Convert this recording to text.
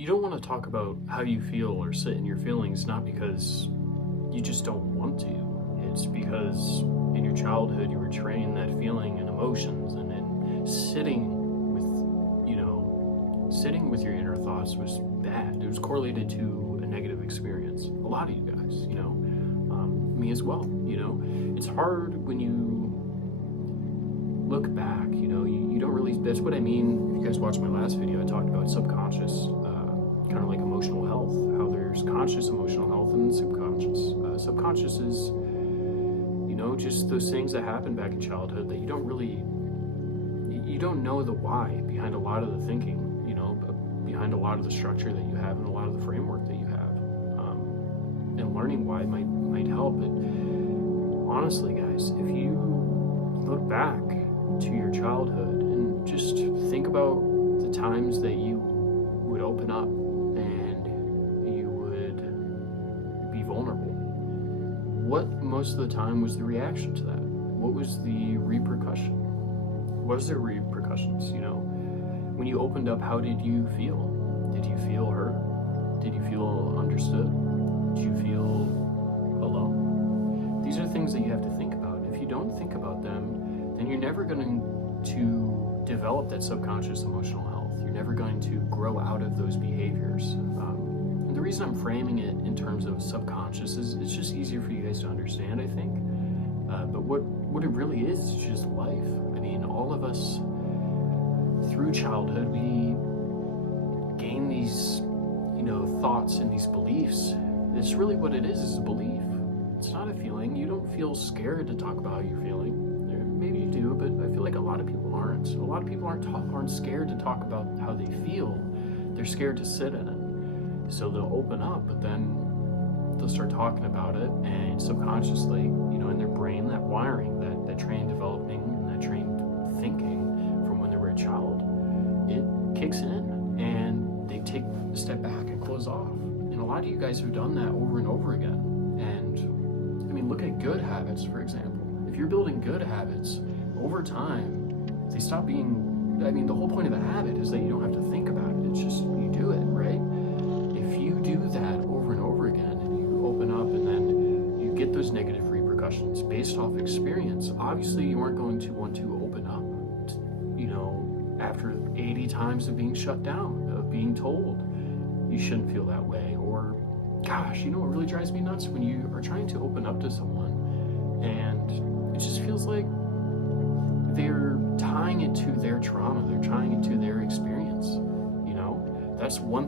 you don't want to talk about how you feel or sit in your feelings, not because you just don't want to. It's because in your childhood you were trained that feeling and emotions, and then sitting with your inner thoughts was bad. It was correlated to a negative experience. A lot of you guys, me as well. It's hard when you look back. You don't really. That's what I mean. If you guys watched my last video, I talked about subconscious, kind of like emotional health. How there's conscious emotional health and subconscious. Subconscious is, just those things that happen back in childhood that you don't know the why behind a lot of the thinking. Behind a lot of the structure that you have and a lot of the framework that you have, and learning why might help. But honestly, guys, if you look back to your childhood and just think about the times that you would open up and you would be vulnerable, what most of the time was the reaction to that? What was the repercussion? Was there repercussions? When you opened up, how did you feel? Did you feel hurt? Did you feel understood? Did you feel alone? These are things that you have to think about. If you don't think about them, then you're never going to develop that subconscious emotional health. You're never going to grow out of those behaviors. And the reason I'm framing it in terms of subconscious is it's just easier for you guys to understand, I think. But what it really is just life. I mean, all of us, through childhood, we gain these, thoughts and these beliefs. It's really what it is a belief. It's not a feeling. You don't feel scared to talk about how you're feeling. Maybe you do, but I feel like a lot of people aren't. A lot of people aren't scared to talk about how they feel. They're scared to sit in it. So they'll open up, but then they'll start talking about it, and subconsciously, in their brain, that wiring, that trained developing and that trained thinking from when they were a child, it kicks in and they take a step back and close off. And a lot of you guys have done that over and over again. And I mean, look at good habits, for example. If you're building good habits, over time, they stop being, the whole point of a habit is that you don't have to think about it. It's just, you do it, right? If you do that over and over again and you open up and then you get those negative repercussions based off experience, obviously you aren't going to want to open up, after 80 times of being shut down, of being told you shouldn't feel that way. Or, gosh, what really drives me nuts? When you are trying to open up to someone and it just feels like they're tying it to their trauma, they're tying it to their experience. That's one